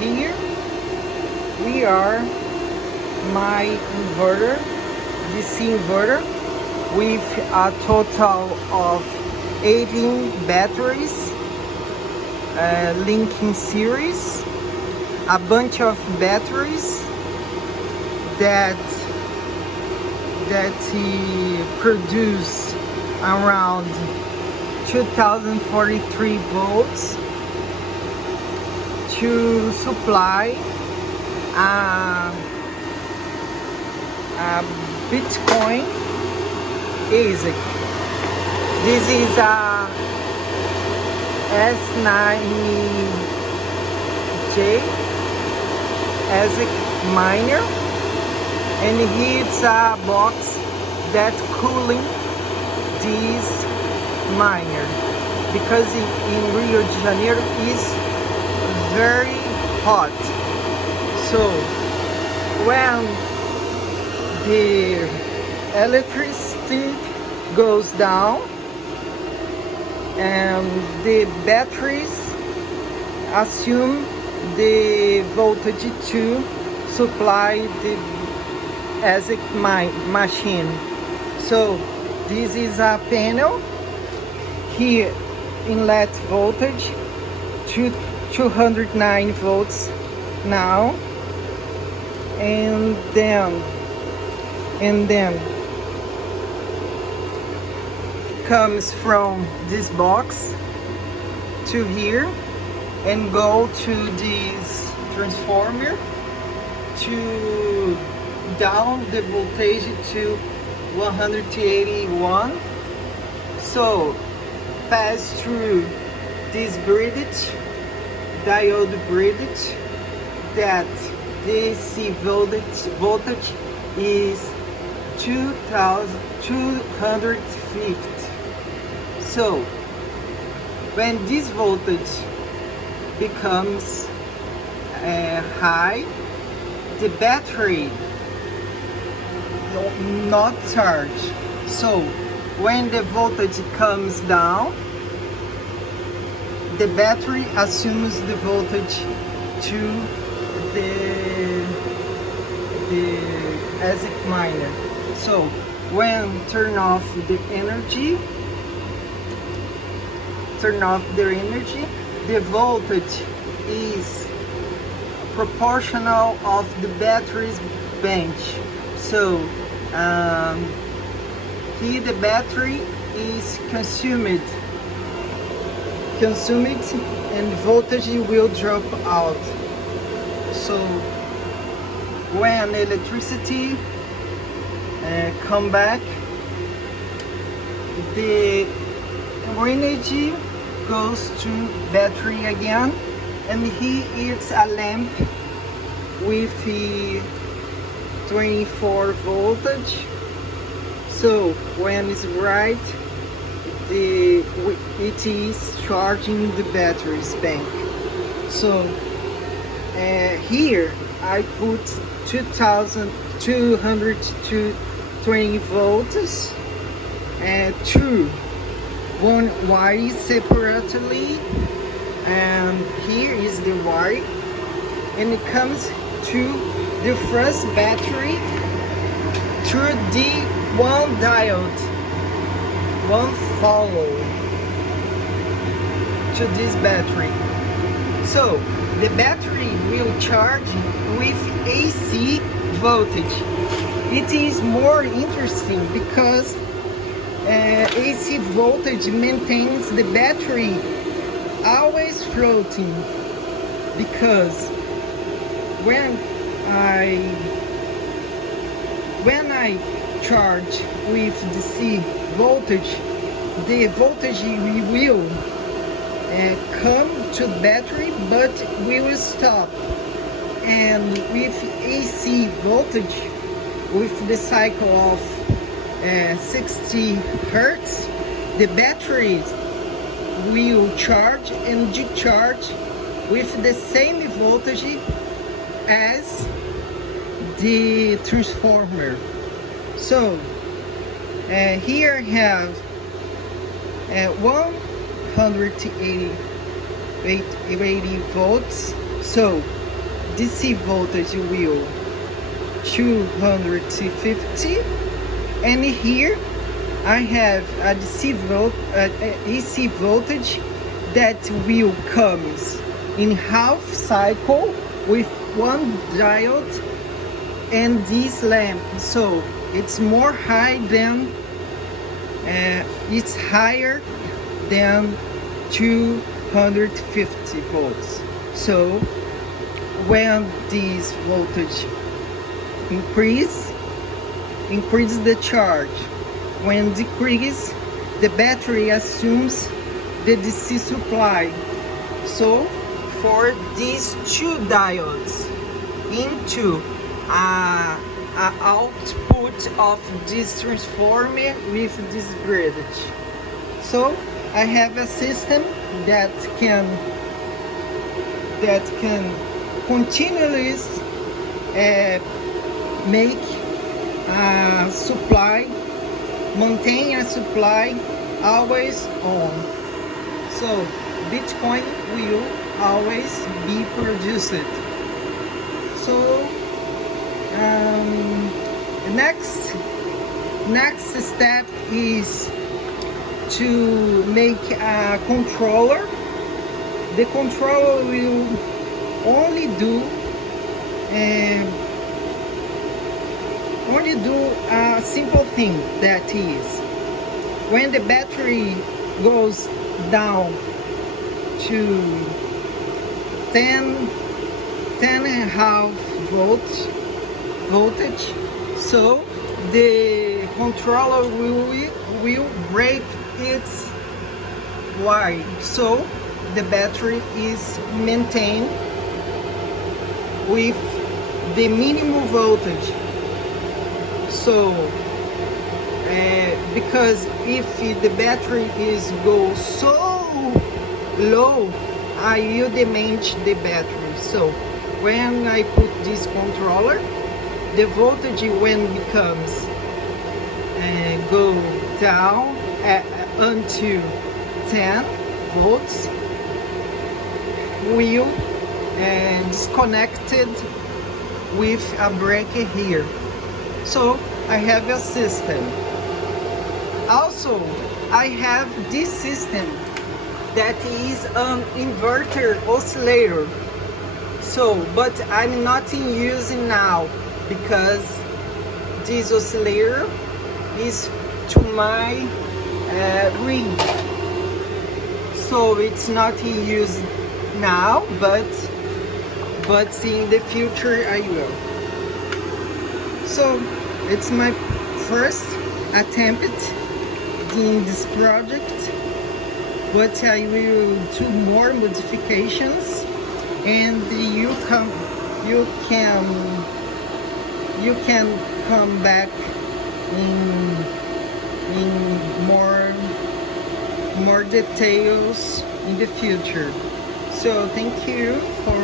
Here we are my inverter, DC inverter, with a total of 18 batteries linked in series, a bunch of batteries that produce around 2043 volts to supply a Bitcoin ASIC. This is a S9J ASIC miner, and here's a box that's cooling this miner, because in Rio de Janeiro is very hot. So when the electricity goes down and the batteries assume the voltage to supply the ASIC machine. So this is a panel here, inlet voltage to 209 volts now, and then comes from this box to here and go to this transformer to down the voltage to 181. So pass through this bridge, diode bridge, that DC voltage is 2250. So when this voltage becomes high, the battery not charge. So when the voltage comes down, the battery assumes the voltage to the ASIC miner. So when turn off the energy, the voltage is proportional of the battery's bench. So here the battery is consumed and voltage will drop out. So when electricity come back, the energy goes to battery again, and here is a lamp with the 24 voltage. So when it's bright, it is charging the battery's bank. So here I put 2220 volts to one wire separately, and here is the wire, and it comes to the first battery through the one diode, one follow to this battery. So the battery will charge with AC voltage. It is more interesting because AC voltage maintains the battery always floating, because when I charge with DC voltage, the voltage will come to the battery but will stop. And with AC voltage, with the cycle of 60 Hertz, the batteries will charge and discharge with the same voltage as the transformer. So here I have 180 volts. So DC voltage will 250, and here I have a AC voltage that will comes in half cycle with one diode and this lamp, so it's more high than it's higher than 250 volts. So when this voltage increase the charge. When decrease, the battery assumes the DC supply. So for these two diodes into a output of this transformer with this bridge. So I have a system that can continuously make a supply, maintain a supply always on. So Bitcoin will always be produced. So next step is to make a controller. The controller will only do a simple thing, that is when the battery goes down to 10.5 voltage, so the controller will break its wire, so the battery is maintained with the minimum voltage. So because if the battery is go so low, I will damage the battery. So when I put this controller, the voltage when becomes go down until 10 volts will disconnected with a breaker here. So I have a system. Also I have this system that is an inverter oscillator. So but I'm not in using now because this oscillator is to my ring, so it's not in use now, but in the future I will. So it's my first attempt in this project, but I will do more modifications, and you can come back in more details in the future. So thank you for